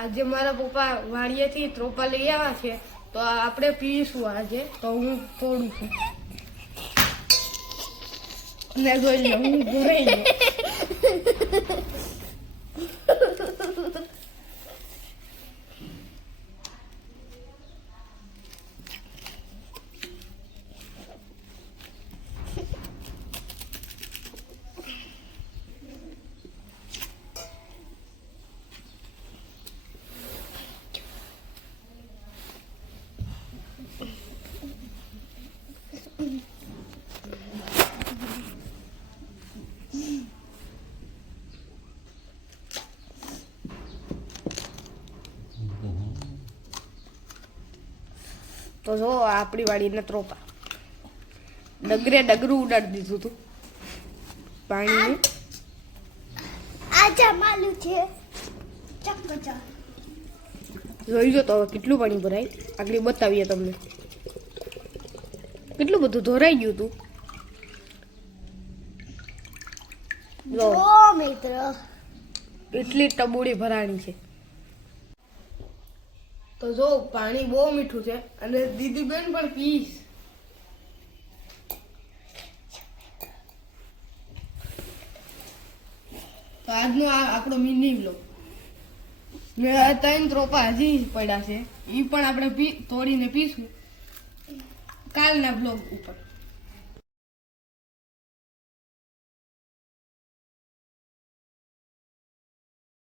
આજે મારા પપ્પા વાડીએથી ત્રોપા લઈ આવ્યા છે તો આપણે પીશું આજે તો હું તોડું છું ને જોઈ હું ભરાઈ તો જો આપણી વાડીને ત્રોપા ડગરે ડગરું ઉડાડી દીધું હતું પાણીનું આજા માલું છે ચકચક જોઈ જો તો હવે કેટલું પાણી ભરાય આગળ બતાવીએ તમને કેટલું બધું ધોરાઈ ગયું હતું જો મિત્ર એટલી ટબુડી ભરાણી છે તો જો પાણી બહુ મીઠું છે અને દીદી બેન પણ પીશ તો આજનો આપણો મિની વ્લોગ ને 3 ત્રોપા હજી પડ્યા છે એ પણ આપણે તોડીને પીશું કાલના વ્લોગ ઉપર